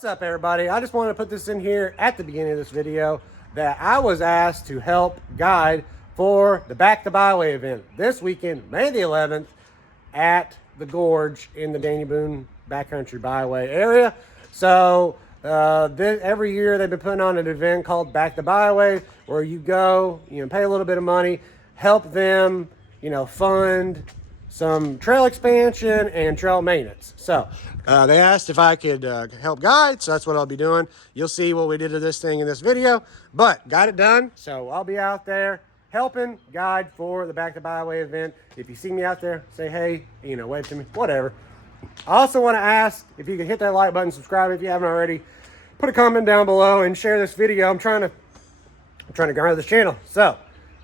What's up, everybody? I just wanted to put this in here at the beginning of this video that I was asked to help guide for the Back to Byway event this weekend, May the 11th, at the Gorge in the Danny Boone Backcountry Byway area. So every year they've been putting on an event called Back to Byway, where you go, pay a little bit of money, help them, fund some trail expansion and trail maintenance. So they asked if I could help guide, so that's what I'll be doing. You'll see what we did to this thing in this video, but got it done. So I'll be out there helping guide for the Back to Byway event. If you see me out there, say hey, wave to me, whatever. I also want to ask if you can hit that like button, subscribe if you haven't already, put a comment down below and share this video. I'm trying to grow this channel, so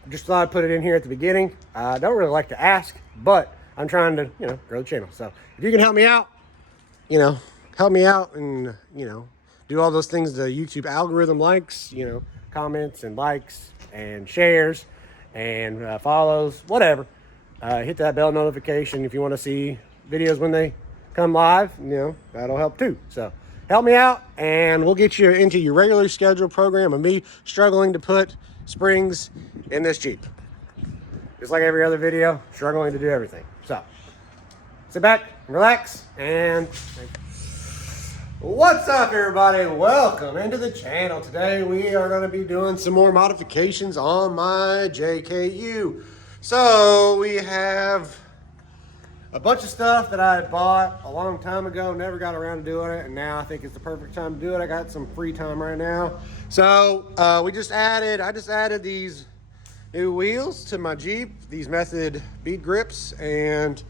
I just thought I'd put it in here at the beginning. I don't really like to ask, but I'm trying to, grow the channel. So if you can help me out, and, do all those things the YouTube algorithm likes, comments and likes and shares and follows, whatever. Hit that bell notification if you want to see videos when they come live, that'll help too. So help me out and we'll get you into your regularly scheduled program of me struggling to put springs in this Jeep. Just like every other video, struggling to do everything. So, sit back, relax, and what's up, everybody? Welcome into the channel. Today we are going to be doing some more modifications on my JKU. So, we have a bunch of stuff that I had bought a long time ago, never got around to doing it, and now I think it's the perfect time to do it. I got some free time right now. So, I just added these new wheels to my Jeep, these Method bead grips, and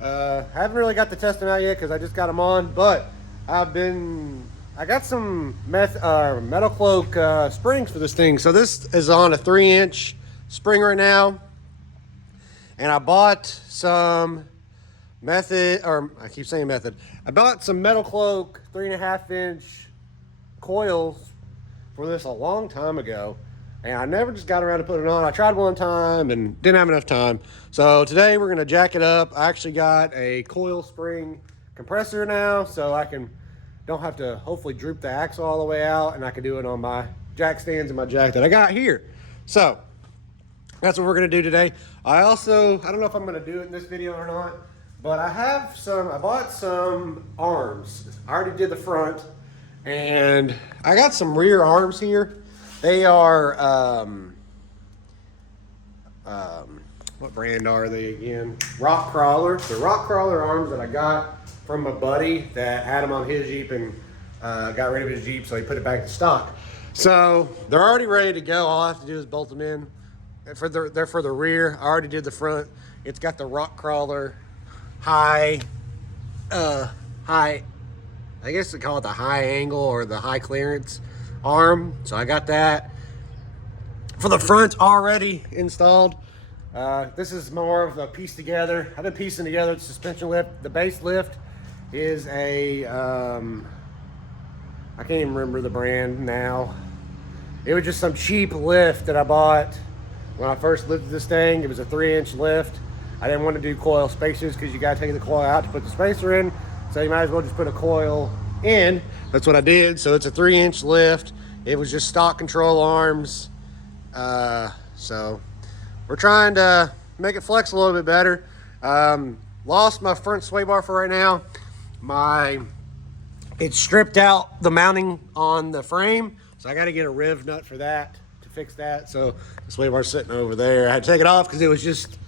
haven't really got to test them out yet because I just got them on, but I got some Metalcloak springs for this thing. So this is on a 3-inch spring right now, and I bought some I keep saying Method. I bought some Metalcloak 3.5-inch coils for this a long time ago, and I never just got around to put it on. I tried one time and didn't have enough time. So today we're gonna jack it up. I actually got a coil spring compressor now, so I don't have to hopefully droop the axle all the way out, and I can do it on my jack stands and my jack that I got here. So that's what we're gonna do today. I don't know if I'm gonna do it in this video or not, but I bought some arms. I already did the front, and I got some rear arms here. They are, what brand are they again? Rock Crawler. The Rock Crawler arms that I got from my buddy that had them on his Jeep and got rid of his Jeep, so he put it back to stock. So they're already ready to go. All I have to do is bolt them in. They're for the rear. I already did the front. It's got the Rock Crawler high, I guess they call it the high angle or the high clearance arm. So I got that for the front already installed. This is more of a piece together. I've been piecing together the suspension lift. The base lift is a I can't even remember the brand now. It was just some cheap lift that I bought when I first lifted this thing. It was a 3-inch lift. I didn't want to do coil spacers because you got to take the coil out to put the spacer in, so you might as well just put a coil in. That's what I did. So it's a 3-inch lift. It was just stock control arms. So we're trying to make it flex a little bit better. Lost my front sway bar for right now. It stripped out the mounting on the frame, so I got to get a riv nut for that to fix that. So the sway bar's sitting over there. I had to take it off because it was just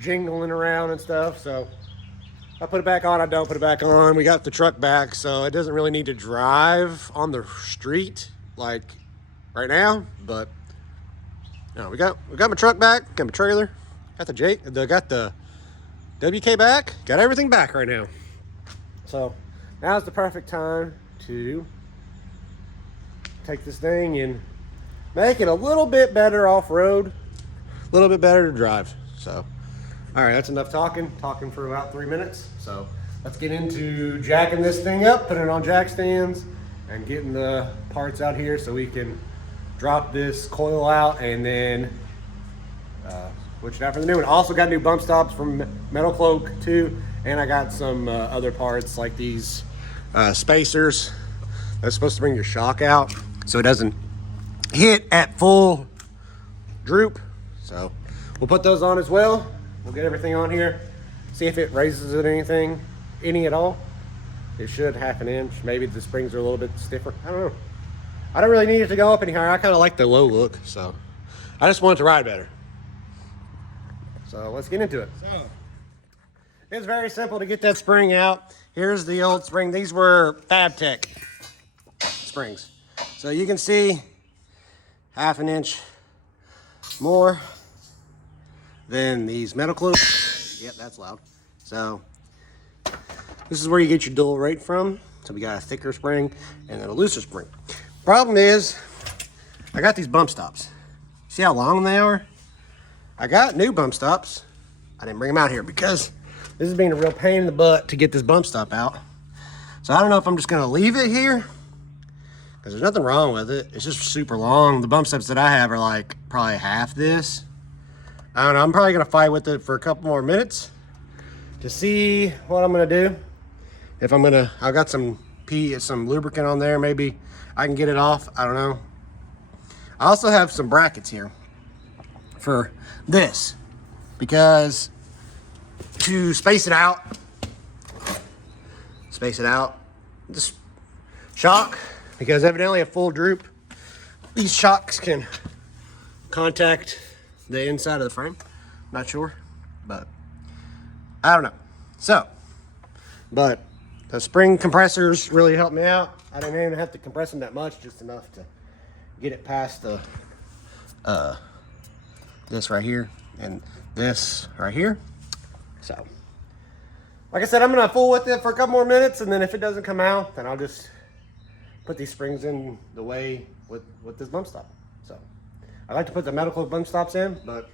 jingling around and stuff. So I put it back on, I don't put it back on. We got the truck back, so it doesn't really need to drive on the street like right now, but no, we got my truck back, got my trailer, got the WK back, got everything back right now. So now's the perfect time to take this thing and make it a little bit better off-road, a little bit better to drive. So all right, that's enough talking for about 3 minutes. So let's get into jacking this thing up, putting it on jack stands, and getting the parts out here so we can drop this coil out and then switch it out for the new one. Also got new bump stops from Metalcloak too, and I got some other parts like these spacers That's supposed to bring your shock out so it doesn't hit at full droop. So we'll put those on as well. We'll get everything on here, see if it raises it any at all. It should, 1/2 inch. Maybe the springs are a little bit stiffer. I don't know. I don't really need it to go up any higher. I kind of like the low look, so I just want it to ride better. So let's get into it. So it's very simple to get that spring out. Here's the old spring. These were FabTech springs. So you can see 1/2 inch more than these Metalcloak. Yep, that's loud. So this is where you get your dual rate from. So we got a thicker spring and then a looser spring. Problem is, I got these bump stops. See how long they are? I got new bump stops. I didn't bring them out here because this is being a real pain in the butt to get this bump stop out. So I don't know if I'm just gonna leave it here because there's nothing wrong with it. It's just super long. The bump stops that I have are like probably half this. I don't know, I'm probably gonna fight with it for a couple more minutes to see what I'm gonna do. If I'm gonna, I've got some lubricant on there. Maybe I can get it off, I don't know. I also have some brackets here for this because to space it out, this shock, because evidently at full droop, these shocks can contact the inside of the frame. Not sure, but I don't know. So, but the spring compressors really helped me out. I didn't even have to compress them that much, just enough to get it past the this right here and this right here. So, like I said, I'm gonna fool with it for a couple more minutes, and then if it doesn't come out, then I'll just put these springs in the way with this bump stop. So, I like to put the Metalcloak bump stops in, but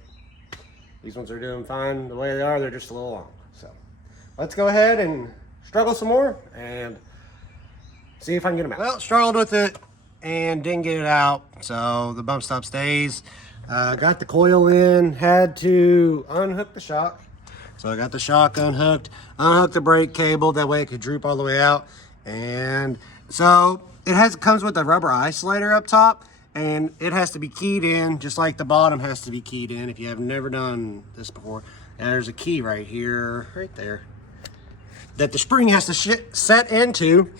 these ones are doing fine the way they are. They're just a little long. So, let's go ahead and struggle some more and see if I can get them out. Well, struggled with it and didn't get it out, so the bump stop stays. Got the coil in, had to unhook the shock. So I got the shock unhooked the brake cable, that way it could droop all the way out. And so it comes with a rubber isolator up top, and it has to be keyed in, just like the bottom has to be keyed in. If you have never done this before, and there's a key right here, right there, that the spring has to set into.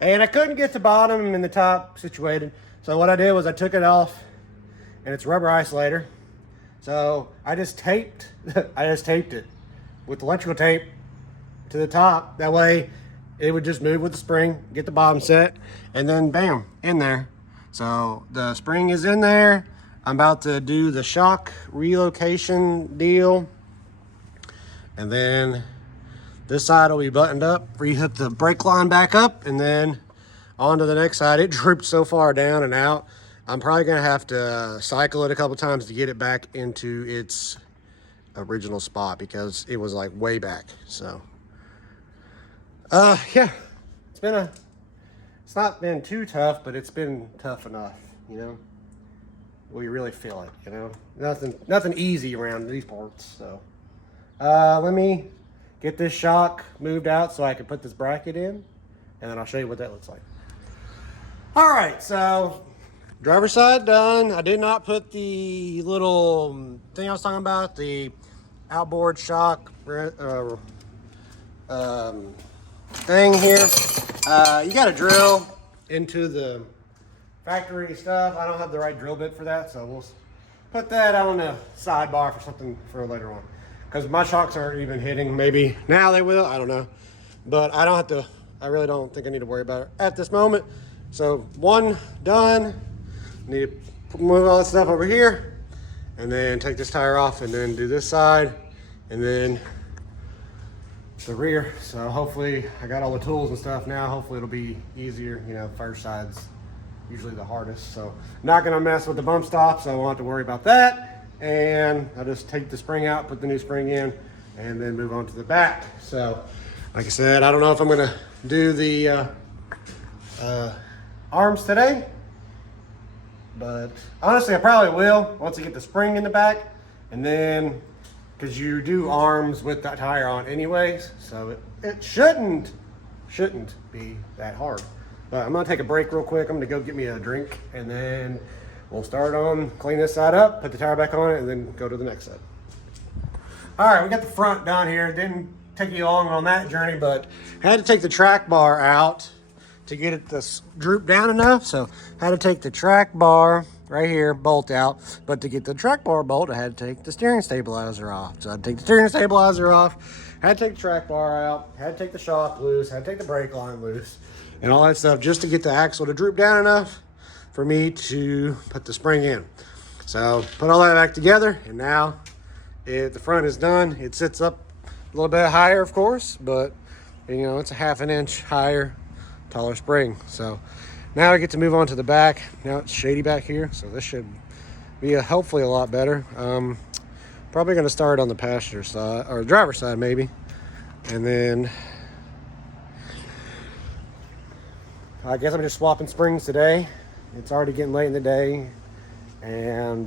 And I couldn't get the bottom and the top situated. So what I did was I took it off, and it's rubber isolator. So I just taped it with electrical tape to the top. That way it would just move with the spring, get the bottom set, and then bam, in there. So the spring is in there. I'm about to do the shock relocation deal. And then this side will be buttoned up, rehook the brake line back up, and then on to the next side. It drooped so far down and out, I'm probably gonna have to cycle it a couple times to get it back into its original spot because it was like way back. So, yeah, it's not been too tough, but it's been tough enough, you know, where you really feel it, you know. Nothing easy around these parts. So, let me get this shock moved out so I can put this bracket in, and then I'll show you what that looks like. All right, so driver's side done. I did not put the little thing I was talking about, the outboard shock thing here. You got to drill into the factory stuff. I don't have the right drill bit for that, so we'll put that on the sidebar for something for later on. Because my shocks aren't even hitting. Maybe now they will, I don't know. But I don't have to, I really don't think I need to worry about it at this moment. So one done. Need to move all this stuff over here and then take this tire off and then do this side and then the rear. So hopefully I got all the tools and stuff now. Hopefully it'll be easier. You know, first side's usually the hardest. So not gonna mess with the bump stop, so I won't have to worry about that. And I'll just take the spring out, put the new spring in, and then move on to the back. So like I said, I don't know if I'm gonna do the arms today, but honestly I probably will once I get the spring in the back, and then because you do arms with that tire on anyways, so it shouldn't be that hard. But I'm gonna take a break real quick. I'm gonna go get me a drink, and then we'll start on clean this side up, put the tire back on it, and then go to the next side. All right, we got the front down here. Didn't take you long on that journey, but had to take the track bar out to get it to droop down enough. So had to take the track bar right here, bolt out. But to get the track bar bolt, I had to take the steering stabilizer off. So I had to take the steering stabilizer off, had to take the track bar out, had to take the shock loose, had to take the brake line loose, and all that stuff just to get the axle to droop down enough for me to put the spring in. So put all that back together, and now the front is done. It sits up a little bit higher, of course, but you know, it's a ½ an inch higher, taller spring. So now I get to move on to the back. Now it's shady back here, so this should be hopefully a lot better. Probably going to start on the passenger side, or driver's side maybe, and then I guess I'm just swapping springs today. It's already getting late in the day, and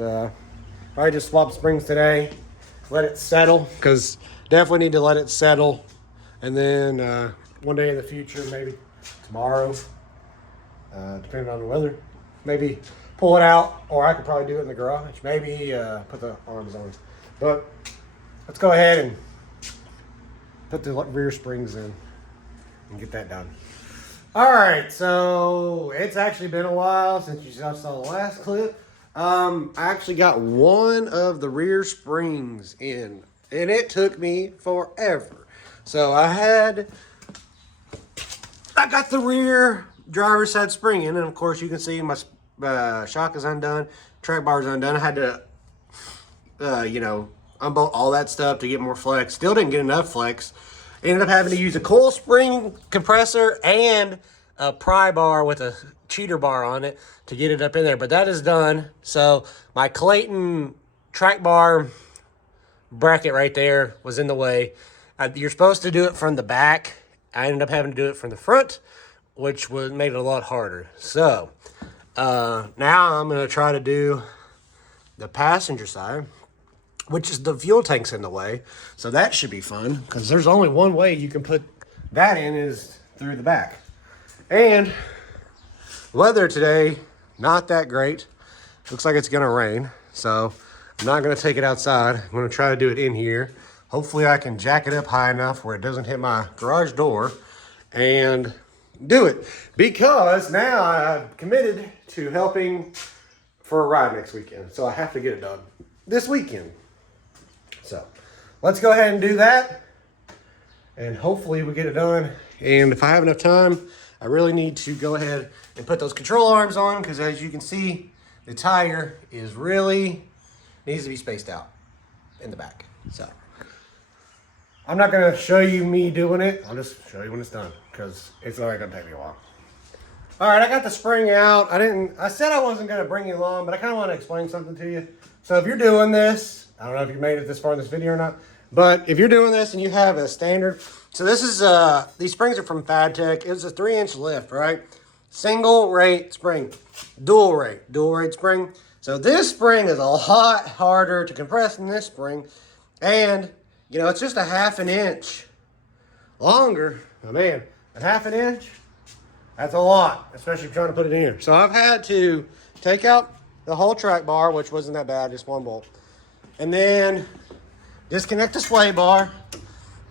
probably just swap springs today, let it settle, because definitely need to let it settle, and then one day in the future, maybe tomorrow, depending on the weather, maybe pull it out, or I could probably do it in the garage, maybe put the arms on. But let's go ahead and put the rear springs in and get that done. All right, so it's actually been a while since you saw the last clip. I actually got one of the rear springs in, and it took me forever. So I got the rear driver's side spring in, and of course you can see my shock is undone, track bar is undone. I had to, unbolt all that stuff to get more flex. Still didn't get enough flex. Ended up having to use a coil spring compressor and a pry bar with a cheater bar on it to get it up in there. But that is done. So my Clayton track bar bracket right there was in the way. You're supposed to do it from the back. I ended up having to do it from the front, which made it a lot harder. So now I'm going to try to do the passenger side, which is the fuel tank's in the way. So that should be fun, because there's only one way you can put that in, is through the back. And weather today, not that great. Looks like it's gonna rain. So I'm not gonna take it outside. I'm gonna try to do it in here. Hopefully I can jack it up high enough where it doesn't hit my garage door and do it. Because now I've committed to helping for a ride next weekend. So I have to get it done this weekend. So let's go ahead and do that, and hopefully we get it done. And if I have enough time, I really need to go ahead and put those control arms on, because as you can see, the tire is really needs to be spaced out in the back. So I'm not going to show you me doing it. I'll just show you when it's done, because it's already going to take me a while. All right, I got the spring out. I said I wasn't going to bring you along, but I kind of want to explain something to you. So if you're doing this, I don't know if you made it this far in this video or not, but if you're doing this and you have a standard, so this is, these springs are from FadTech. It's a 3-inch lift, right? Single rate spring, dual rate spring. So this spring is a lot harder to compress than this spring. And, you know, it's just a ½ an inch longer. Oh man, a ½ an inch, that's a lot, especially if you're trying to put it in here. So I've had to take out the whole track bar, which wasn't that bad, just one bolt. And then disconnect the sway bar.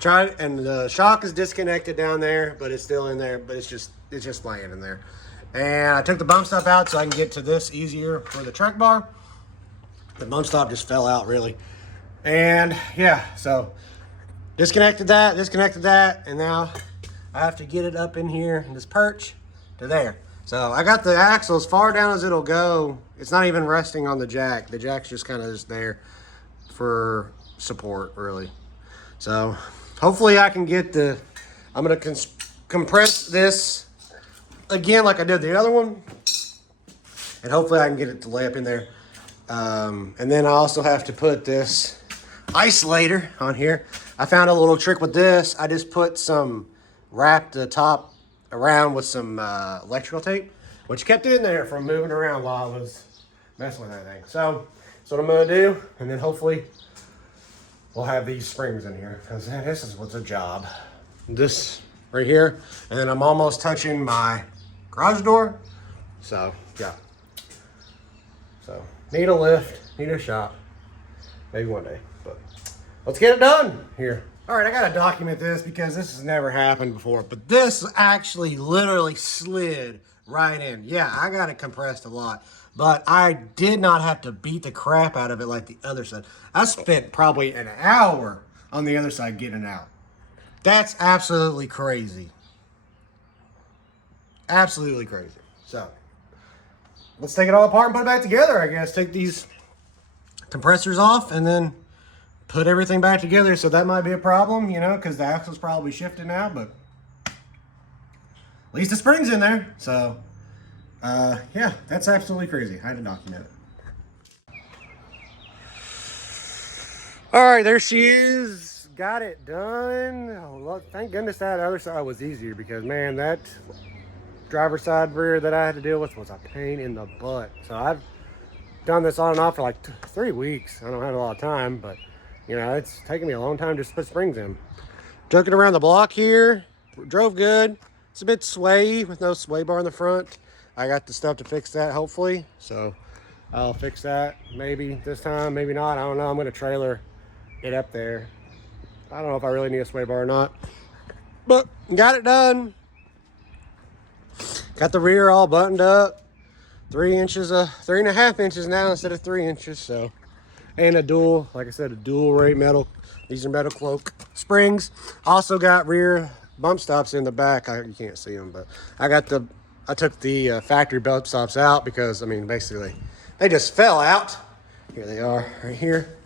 And the shock is disconnected down there, but it's still in there, but it's just laying in there. And I took the bump stop out so I can get to this easier for the track bar. The bump stop just fell out really. And yeah, so disconnected that, and now I have to get it up in here in this perch to there. So I got the axle as far down as it'll go. It's not even resting on the jack. The jack's just kind of just there for support, really. So hopefully I can get I'm gonna compress this again like I did the other one, and hopefully I can get it to lay up in there. And then I also have to put this isolator on here. I found a little trick with this. I just wrapped the top around with some electrical tape, which kept it in there from moving around while I was messing with that thing. So that's what I'm gonna do, and then hopefully we'll have these springs in here, because this is what's a job. This right here, and then I'm almost touching my garage door. So yeah. So need a lift, need a shop. Maybe one day, but let's get it done here. All right, I gotta document this because this has never happened before, but this actually literally slid right in. Yeah, I got it compressed a lot, but I did not have to beat the crap out of it like the other side. I spent probably an hour on the other side getting it out. That's absolutely crazy. Absolutely crazy. So let's take it all apart and put it back together, I guess. Take these compressors off and then put everything back together. So that might be a problem, you know, because the axle's probably shifted now, but at least the spring's in there. So yeah, that's absolutely crazy. I had to document it. All right, there she is. Got it done. Oh, look, thank goodness that other side was easier because, man, that driver's side rear that I had to deal with was a pain in the butt. So I've done this on and off for like 3 weeks. I don't have a lot of time, but you know, it's taken me a long time just to put springs in. Took it around the block here. Drove good. It's a bit sway with no sway bar in the front. I got the stuff to fix that, hopefully. So I'll fix that maybe this time, maybe not. I don't know. I'm going to trailer it up there. I don't know if I really need a sway bar or not. But got it done. Got the rear all buttoned up. 3.5 inches now instead of 3 inches. So. And a dual, like I said, a dual rate metal. These are Metalcloak springs. Also got rear bump stops in the back. You can't see them, but I took the factory bump stops out because, I mean, basically they just fell out. Here they are right here.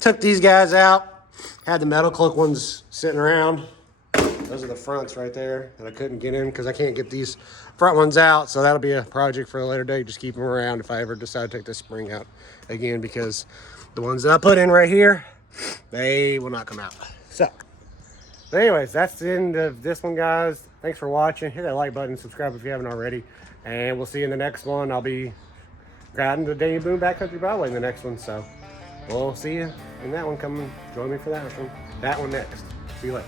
Took these guys out. Had the Metalcloak ones sitting around. Those are the fronts right there that I couldn't get in because I can't get these front ones out. So that'll be a project for a later date. Just keep them around if I ever decide to take this spring out again, because the ones that I put in right here, they will not come out. So, but anyways, that's the end of this one, guys. Thanks for watching. Hit that like button, subscribe if you haven't already. And we'll see you in the next one. I'll be riding the Danny Boone Backcountry Byway in the next one. So, we'll see you in that one coming. Join me for that one. That one next. See you later.